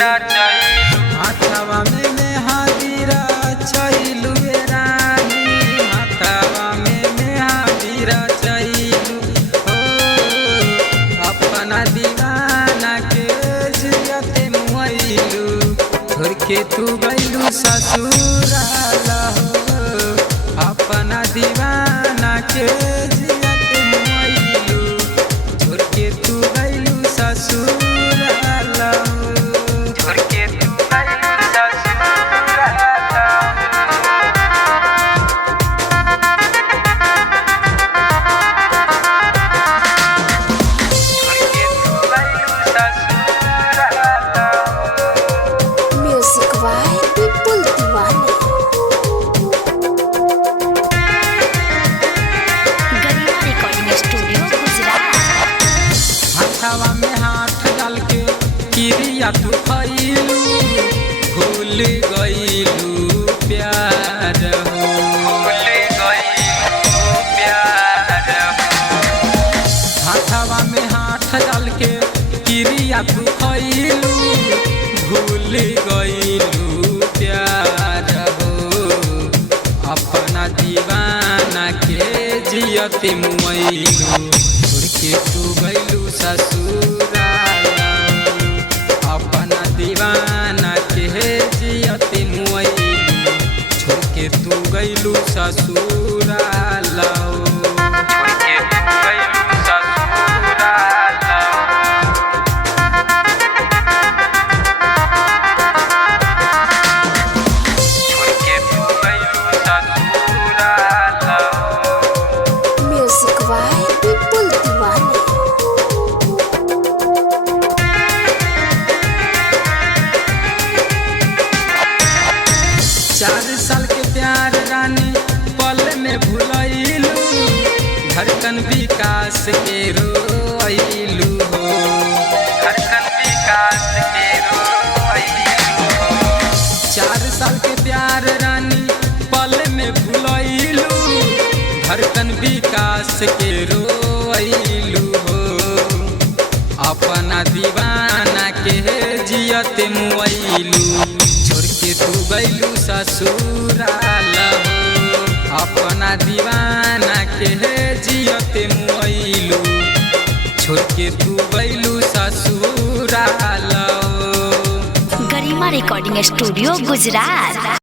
हाथवा में मेहदीरा चैलू रानी, हाथवा में मेहदीरा चैलू हो, अपना दीवाना के जियते मुइलू, छोड़ के तू गइलू ससुराल हो, अपना दीवाना के जियते मुइलू, छोड़ के तू गइलू ससुराल हो। म्यूजिक बाय विपुल दीवाने। गरिमा रिकॉर्डिंग स्टूडियो गुजरात। हाथवा में हाथ डाल के किरिया तू खइलू, भूल गइलू प्यार हो, हाथवा में हाथ डाल के किरिया तू खइलू, भूल गइलू प्यार हो, अपना दीवाना के जियते मुइलू, छोड़ के तू गइलू ससुराल, अपना दीवाना के जियते मुइलू, छोड़ के तू गइलू ससुराल। म्यूजिक बाय विपुल दीवाने। 4 साल के प्यार रानी पल में भुलैलू, धड़कन विकास के रोइलू हो, धड़कन विकास के रोइलू हो। 4 साल के प्यार रानी पल में भुलैलू, धड़कन विकास के रोइलू हो, अपना दीवाना के जियते मुइलू, छोड़ के तू गइलू ससुराल हो, अपना दीवाना के जियते मुइलू, छोड़ के तू गइलू ससुराल हो। गरिमा रिकॉर्डिंग स्टूडियो गुजरात।